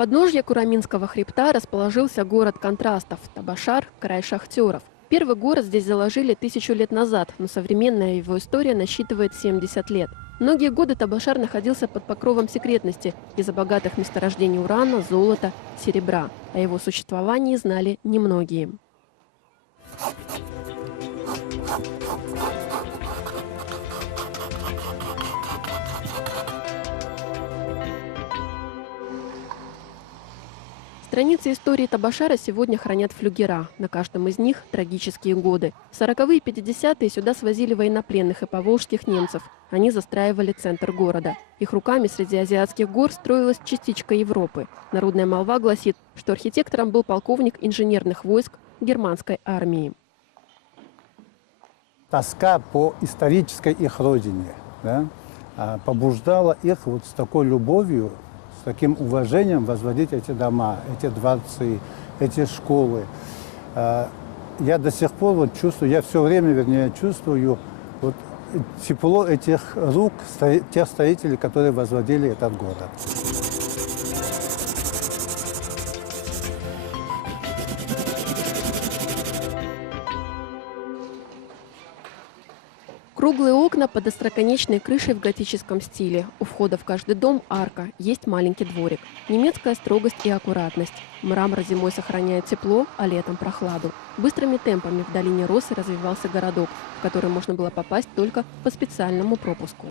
подножье Кураминского хребта расположился город контрастов – Табашар, край шахтеров. Первый город здесь заложили 1000 лет назад, но современная его история насчитывает 70 лет. Многие годы Табашар находился под покровом секретности из-за богатых месторождений урана, золота, серебра. О его существовании знали немногие. Страницы истории Табашара сегодня хранят флюгера. На каждом из них трагические годы. В 40-е и 50-е сюда свозили военнопленных и поволжских немцев. Они застраивали центр города. Их руками среди азиатских гор строилась частичка Европы. Народная молва гласит, что архитектором был полковник инженерных войск германской армии. Тоска по исторической их родине, да, побуждала их вот с такой любовью, с таким уважением возводить эти дома, эти дворцы, эти школы. Я до сих пор вот чувствую, я все время, вернее, чувствую вот тепло этих рук тех строителей, которые возводили этот город. Круглые окна под остроконечной крышей в готическом стиле. У входа в каждый дом арка, есть маленький дворик. Немецкая строгость и аккуратность. Мрамор зимой сохраняет тепло, а летом прохладу. Быстрыми темпами в долине Росы развивался городок, в который можно было попасть только по специальному пропуску.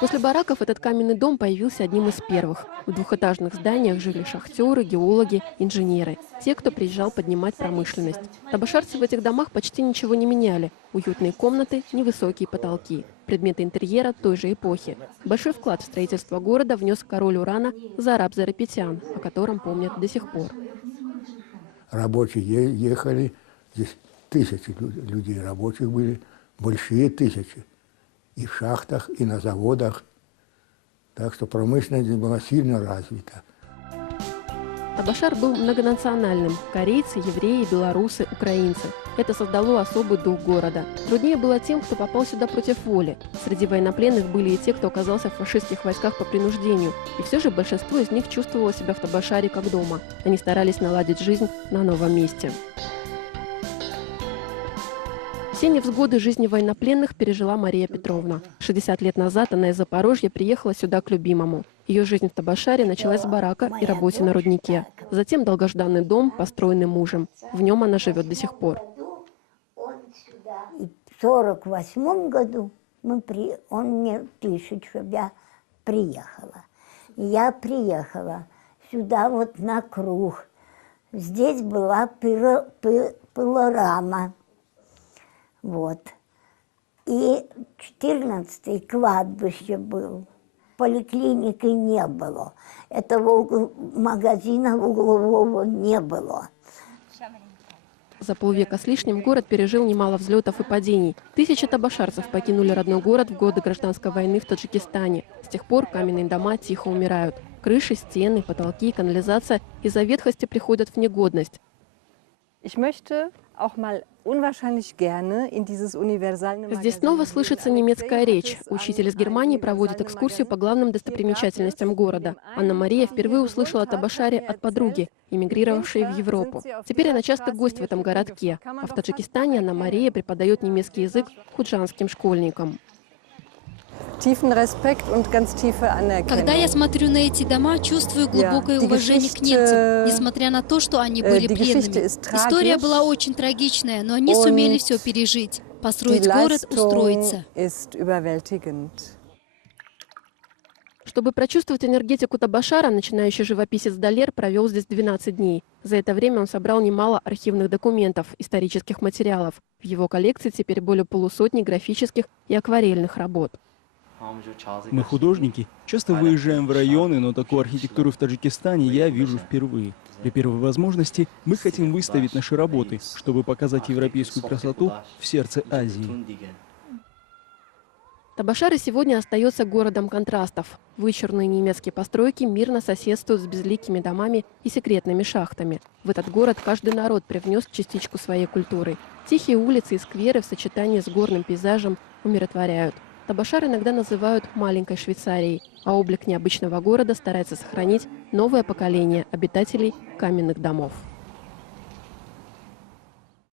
После бараков этот каменный дом появился одним из первых. В двухэтажных зданиях жили шахтеры, геологи, инженеры. Те, кто приезжал поднимать промышленность. Табашарцы в этих домах почти ничего не меняли. Уютные комнаты, невысокие потолки. Предметы интерьера той же эпохи. Большой вклад в строительство города внес король Урана Зараб Зарапетян, о котором помнят до сих пор. Рабочие ехали, здесь тысячи людей рабочих были, большие тысячи. И в шахтах, и на заводах. Так что промышленность здесь была сильно развита. Табашар был многонациональным. Корейцы, евреи, белорусы, украинцы. Это создало особый дух города. Труднее было тем, кто попал сюда против воли. Среди военнопленных были и те, кто оказался в фашистских войсках по принуждению. И все же большинство из них чувствовало себя в Табашаре как дома. Они старались наладить жизнь на новом месте. Все невзгоды жизни военнопленных пережила Мария Петровна. 60 лет назад она из Запорожья приехала сюда к любимому. Ее жизнь в Табашаре началась с барака и работы на руднике. Затем долгожданный дом, построенный мужем. В нем она живет до сих пор. В 1948 году он мне пишет, чтобы я приехала. И я приехала сюда вот на круг. Здесь была пилорама. Вот. И 14-й кладбище был. Поликлиники не было. Этого магазина углового не было. За полвека с лишним город пережил немало взлетов и падений. Тысячи табашарцев покинули родной город в годы гражданской войны в Таджикистане. С тех пор каменные дома тихо умирают. Крыши, стены, потолки, канализация из-за ветхости приходят в негодность. Здесь снова слышится немецкая речь. Учитель из Германии проводит экскурсию по главным достопримечательностям города. Анна-Мария впервые услышала о Табашаре от подруги, эмигрировавшей в Европу. Теперь она часто гость в этом городке. А в Таджикистане Анна-Мария преподает немецкий язык худжанским школьникам. Когда я смотрю на эти дома, чувствую глубокое уважение к немцам, несмотря на то, что они были пленными. История была очень трагичная, но они сумели все пережить, построить город, устроиться. Чтобы прочувствовать энергетику Табашара, начинающий живописец Далер провел здесь 12 дней. За это время он собрал немало архивных документов, исторических материалов. В его коллекции теперь более полусотни графических и акварельных работ. Мы, художники, часто выезжаем в районы, но такую архитектуру в Таджикистане я вижу впервые. При первой возможности мы хотим выставить наши работы, чтобы показать европейскую красоту в сердце Азии. Табашар и сегодня остается городом контрастов. Вычурные немецкие постройки мирно соседствуют с безликими домами и секретными шахтами. В этот город каждый народ привнес частичку своей культуры. Тихие улицы и скверы в сочетании с горным пейзажем умиротворяют. Табашар иногда называют «маленькой Швейцарией», а облик необычного города старается сохранить новое поколение обитателей каменных домов.